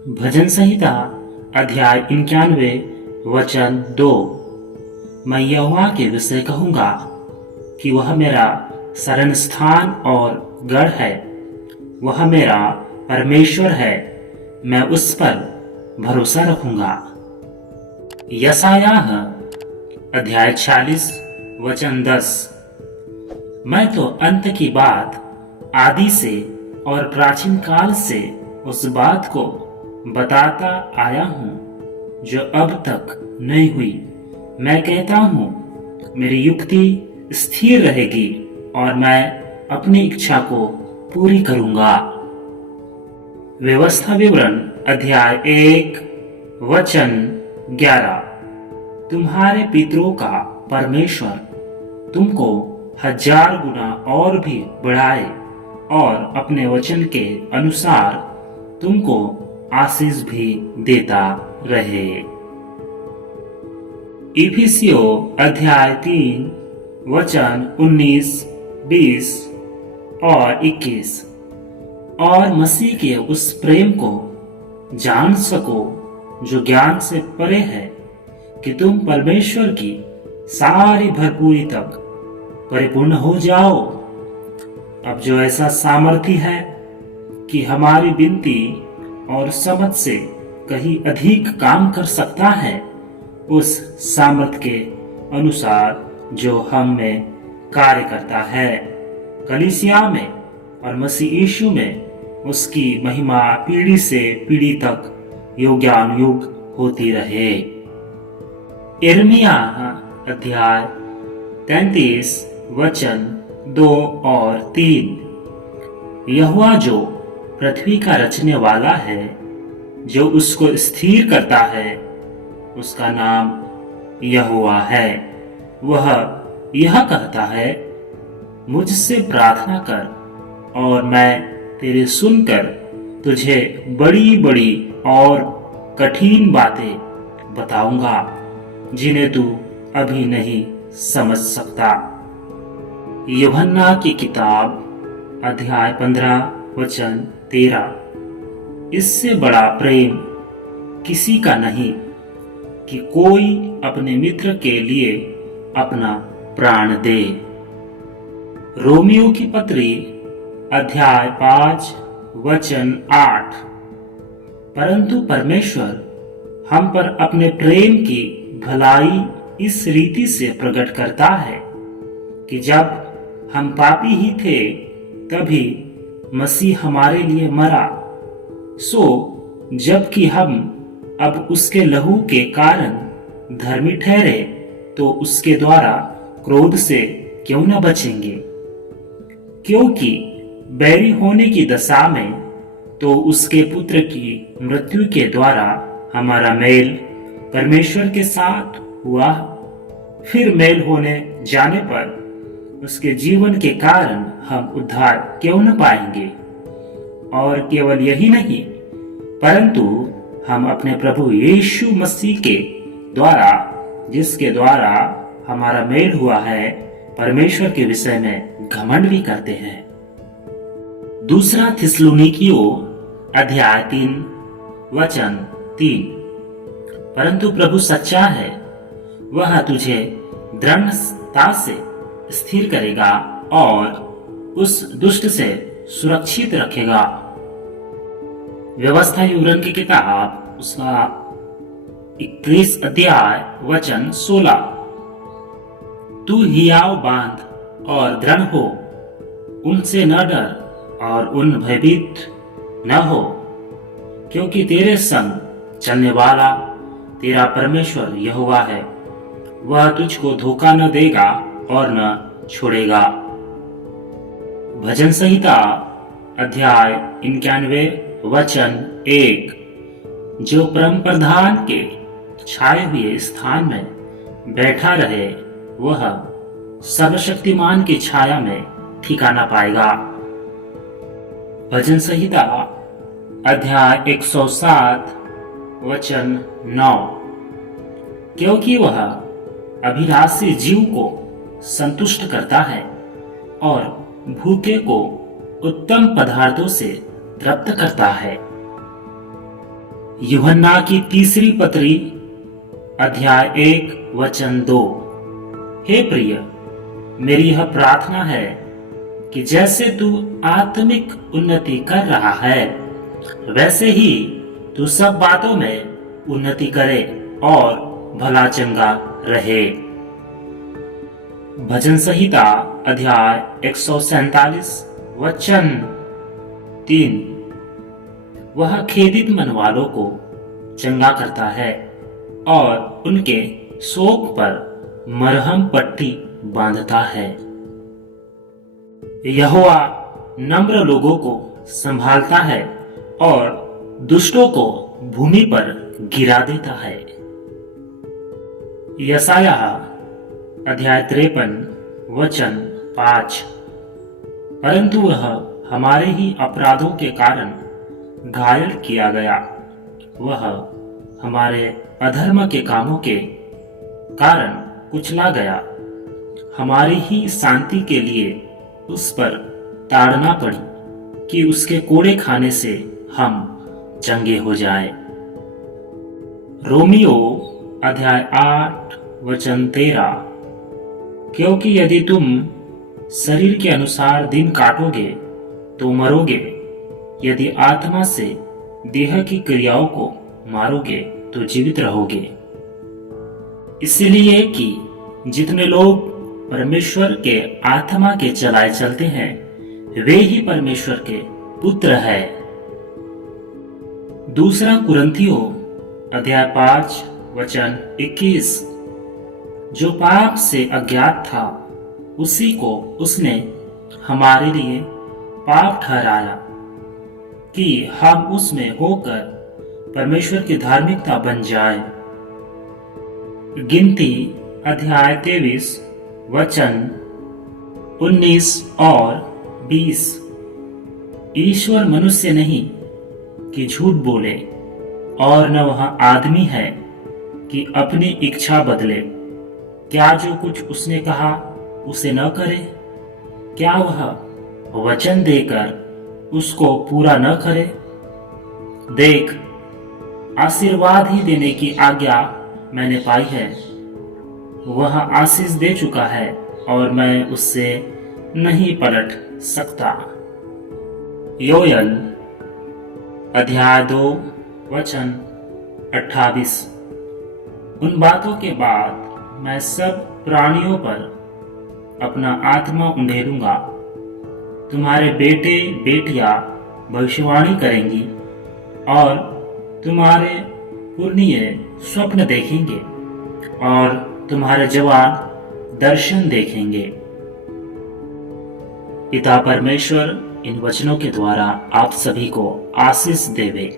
भजन संहिता अध्याय 91 वचन 2। मैं यहोवा के विषय कहूँगा कि वह मेरा शरण स्थान और गढ़ है, वह मेरा परमेश्वर है, मैं उस पर भरोसा रखूंगा। यशायाह अध्याय 46 वचन 10। मैं तो अंत की बात आदि से और प्राचीन काल से उस बात को बताता आया हूँ जो अब तक नहीं हुई। मैं कहता हूँ मेरी युक्ति स्थिर रहेगी और मैं अपनी इच्छा को पूरी करूंगा। व्यवस्था विवरण अध्याय 1 वचन 11। तुम्हारे पितरों का परमेश्वर तुमको 1000 गुना और भी बढ़ाए और अपने वचन के अनुसार तुमको आशीष भी देता रहे। इफिसियों अध्याय 3 वचन 19, 20 और 21। और मसीह के उस प्रेम को जान सको जो ज्ञान से परे है, कि तुम परमेश्वर की सारी भरपूरी तक परिपूर्ण हो जाओ। अब जो ऐसा सामर्थ्य है कि हमारी विनती और समझ से कहीं अधिक काम कर सकता है, उस सामर्थ के अनुसार जो हम में कार्य करता है, कलीसिया में और मसीह यीशु में उसकी महिमा पीढ़ी से पीढ़ी तक युगानुयुग होती रहे। यिर्मयाह अध्याय 33 वचन 2 और 3। यहोवा जो पृथ्वी का रचने वाला है, जो उसको स्थिर करता है, उसका नाम यहोवा है। वह यह कहता है, मुझसे प्रार्थना कर और मैं तेरे सुनकर तुझे बड़ी बड़ी और कठिन बातें बताऊंगा जिन्हें तू अभी नहीं समझ सकता। यूहन्ना की किताब अध्याय 15 वचन 13। इससे बड़ा प्रेम किसी का नहीं कि कोई अपने मित्र के लिए अपना प्राण दे। रोमियो की पत्री अध्याय 5 वचन 8। परंतु परमेश्वर हम पर अपने प्रेम की भलाई इस रीति से प्रकट करता है कि जब हम पापी ही थे तभी मसीह हमारे लिए मरा। सो जबकि हम अब उसके लहू के कारण धर्मी ठहरे, तो उसके द्वारा क्रोध से क्यों न बचेंगे। क्योंकि बैरी होने की दशा में तो उसके पुत्र की मृत्यु के द्वारा हमारा मेल परमेश्वर के साथ हुआ। फिर मेल होने जाने पर उसके जीवन के कारण हम उद्धार क्यों न पाएंगे। और केवल यही नहीं, परंतु हम अपने प्रभु यीशु मसीह के द्वारा, जिसके द्वारा हमारा मेल हुआ है, परमेश्वर के विषय में घमंड भी करते हैं। दूसरा थिस्सलुनीकियों अध्याय 3 वचन 3। परंतु प्रभु सच्चा है, वह तुझे दृढ़ता से स्थिर करेगा और उस दुष्ट से सुरक्षित रखेगा। व्यवस्था विवरण की किताब उसका 31 अध्याय वचन 16। तू हियाव बांध और दृढ़ हो, उनसे न डर और उन भयभीत न हो, क्योंकि तेरे संग चलने वाला तेरा परमेश्वर यहोवा है। वह तुझको धोखा न देगा और न छोड़ेगा। भजन संहिता अध्याय 91 वचन 1। जो परम प्रधान के छाए हुए स्थान में बैठा रहे, वह सर्वशक्तिमान की छाया में ठिकाना पाएगा। भजन संहिता अध्याय 107 वचन 9। क्योंकि वह अभिलाषी जीव को संतुष्ट करता है और भूखे को उत्तम पदार्थों से तृप्त करता है। यूहन्ना की तीसरी पत्री अध्याय 1 वचन 2। हे प्रिय, मेरी यह प्रार्थना है कि जैसे तू आत्मिक उन्नति कर रहा है, वैसे ही तू सब बातों में उन्नति करे और भला चंगा रहे। भजन संहिता अध्याय 147 वचन 3। वह खेदित मन वालों को चंगा करता है और उनके शोक पर मरहम पट्टी बांधता है। यहोवा नम्र लोगों को संभालता है और दुष्टों को भूमि पर गिरा देता है। यशायाह अध्याय 53 वचन 5। परंतु वह हमारे ही अपराधों के कारण घायल किया गया, वह हमारे अधर्म के कामों के कारण कुचला गया, हमारी ही शांति के लिए उस पर ताड़ना पड़ी कि उसके कोड़े खाने से हम चंगे हो जाएं। रोमियो अध्याय 8 वचन 13। क्योंकि यदि तुम शरीर के अनुसार दिन काटोगे तो मरोगे, यदि आत्मा से देह की क्रियाओं को मारोगे तो जीवित रहोगे। इसलिए कि जितने लोग परमेश्वर के आत्मा के चलाए चलते हैं, वे ही परमेश्वर के पुत्र हैं। दूसरा कुरिन्थियों अध्याय 5 वचन 21। जो पाप से अज्ञात था, उसी को उसने हमारे लिए पाप ठहराया कि हम उसमें होकर परमेश्वर की धार्मिकता बन जाए। गिनती अध्याय 23 वचन 19 और 20। ईश्वर मनुष्य नहीं कि झूठ बोले, और न वह आदमी है कि अपनी इच्छा बदले। क्या जो कुछ उसने कहा उसे न करे? क्या वह वचन देकर उसको पूरा न करे? देख, आशीर्वाद ही देने की आज्ञा मैंने पाई है। वह आशीष दे चुका है और मैं उससे नहीं पलट सकता। योएल अध्याय 2 वचन 28। उन बातों के बाद मैं सब प्राणियों पर अपना आत्मा उंडेलूंगा। तुम्हारे बेटे बेटियां भविष्यवाणी करेंगी और तुम्हारे पुरनिये स्वप्न देखेंगे और तुम्हारे जवान दर्शन देखेंगे। पिता परमेश्वर इन वचनों के द्वारा आप सभी को आशीष देवे।